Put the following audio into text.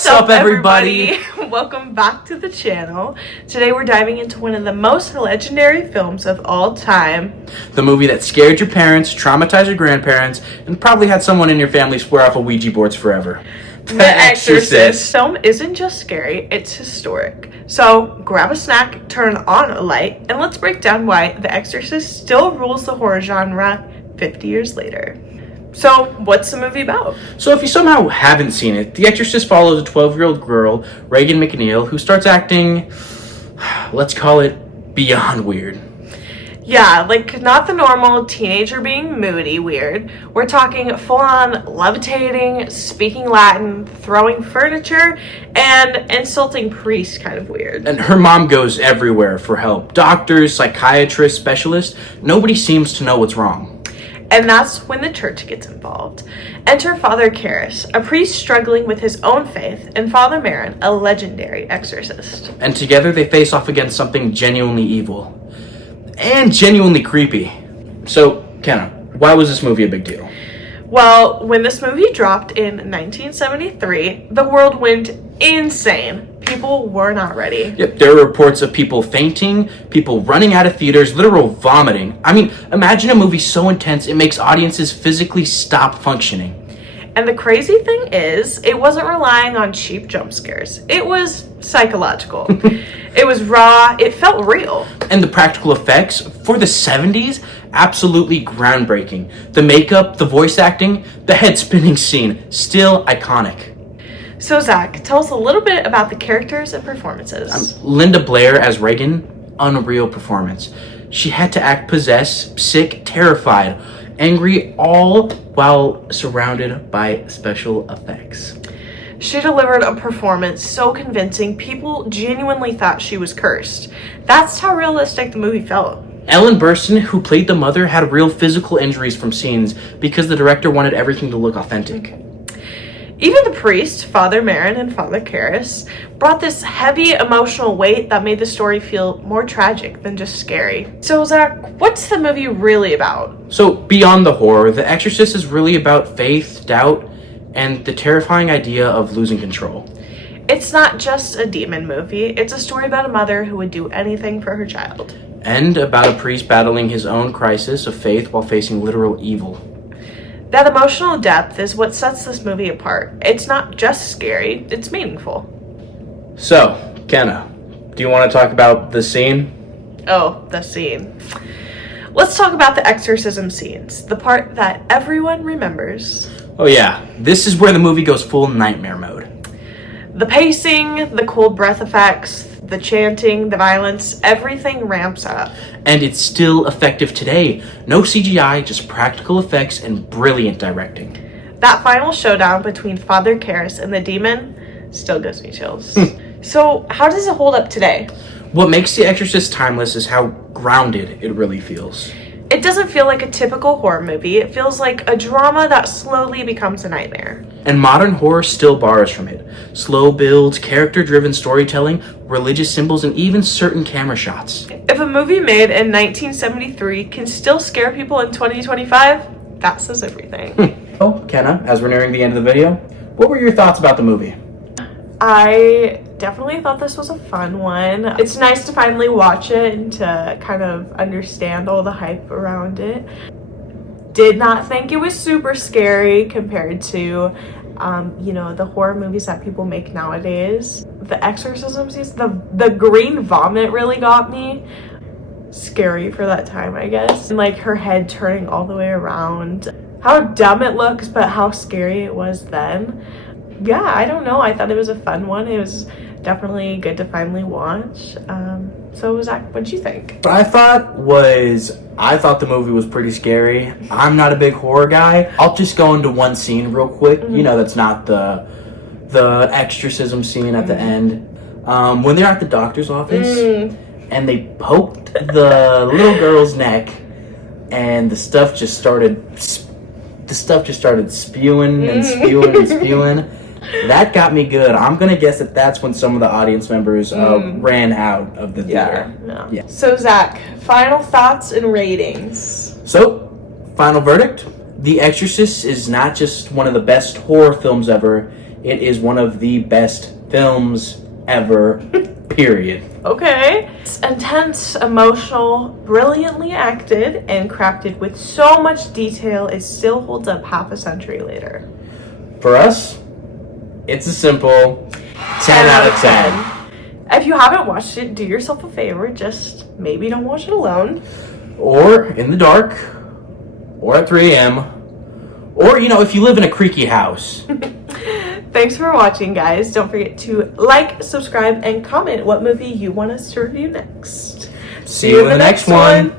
What's up, everybody? Welcome back to the channel. Today we're diving into one of the most legendary films of all time. The movie that scared your parents, traumatized your grandparents, and probably had someone in your family swear off of Ouija boards forever. The Exorcist. This film isn't just scary, it's historic. So grab a snack, turn on a light, and let's break down why The Exorcist still rules the horror genre 50 years later. So, what's the movie about? So if you somehow haven't seen it, The Exorcist follows a 12-year-old girl, Regan McNeil, who starts acting, let's call it, beyond weird. Yeah, like not the normal teenager being moody weird. We're talking full-on levitating, speaking Latin, throwing furniture, and insulting priests kind of weird. And her mom goes everywhere for help. Doctors, psychiatrists, specialists, nobody seems to know what's wrong. And that's when the church gets involved. Enter Father Karras, a priest struggling with his own faith, and Father Merrin, a legendary exorcist. And together they face off against something genuinely evil. And genuinely creepy. So, Kenna, why was this movie a big deal? Well, when this movie dropped in 1973, the world went insane. People were not ready. Yep, there were reports of people fainting, people running out of theaters, literal vomiting. I mean, imagine a movie so intense it makes audiences physically stop functioning. And the crazy thing is, it wasn't relying on cheap jump scares. It was psychological. It was raw. It felt real. And the practical effects for the 70s, absolutely groundbreaking. The makeup, the voice acting, the head-spinning scene, still iconic. So Zach, tell us a little bit about the characters and performances. Linda Blair as Regan, unreal performance. She had to act possessed, sick, terrified, angry, all while surrounded by special effects. She delivered a performance so convincing, people genuinely thought she was cursed. That's how realistic the movie felt. Ellen Burstyn, who played the mother, had real physical injuries from scenes because the director wanted everything to look authentic. Even the priest, Father Merrin and Father Karras, brought this heavy emotional weight that made the story feel more tragic than just scary. So Zach, what's the movie really about? So beyond the horror, The Exorcist is really about faith, doubt, and the terrifying idea of losing control. It's not just a demon movie, it's a story about a mother who would do anything for her child. And about a priest battling his own crisis of faith while facing literal evil. That emotional depth is what sets this movie apart. It's not just scary, it's meaningful. So, Kenna, do you want to talk about the scene? Oh, the scene. Let's talk about the exorcism scenes, the part that everyone remembers. Oh yeah, this is where the movie goes full nightmare mode. The pacing, the cold breath effects, the chanting, the violence, everything ramps up. And it's still effective today. No CGI, just practical effects and brilliant directing. That final showdown between Father Karras and the demon still gives me chills. So, how does it hold up today? What makes The Exorcist timeless is how grounded it really feels. It doesn't feel like a typical horror movie. It feels like a drama that slowly becomes a nightmare. And modern horror still borrows from it. Slow builds, character-driven storytelling, religious symbols, and even certain camera shots. If a movie made in 1973 can still scare people in 2025, that says everything. Oh, Kenna, as we're nearing the end of the video, what were your thoughts about the movie? I definitely thought this was a fun one. It's nice to finally watch it and to kind of understand all the hype around it. Did not think it was super scary compared to, the horror movies that people make nowadays. The exorcism scenes, the green vomit really got me. Scary for that time, I guess. And like her head turning all the way around. How dumb it looks, but how scary it was then. Yeah, I don't know. I thought it was a fun one. It was definitely good to finally watch. So Zach, what'd you think? What I thought the movie was pretty scary. I'm not a big horror guy. I'll just go into one scene real quick. Mm-hmm. You know, that's not the exorcism scene at the end. When they're at the doctor's office and they poked the little girl's neck and the stuff just started spewing and spewing and spewing. That got me good. I'm gonna guess that that's when some of the audience members ran out of the theater. Yeah. So Zach, final thoughts and ratings. So, final verdict: The Exorcist is not just one of the best horror films ever. It is one of the best films ever, period. Okay. It's intense, emotional, brilliantly acted, and crafted with so much detail, it still holds up half a century later. For us, it's a simple 10 out of 10. If you haven't watched it, do yourself a favor. Just maybe don't watch it alone. Or in the dark. Or at 3 a.m. Or, if you live in a creaky house. Thanks for watching, guys. Don't forget to like, subscribe, and comment what movie you want us to review next. See you in the next one.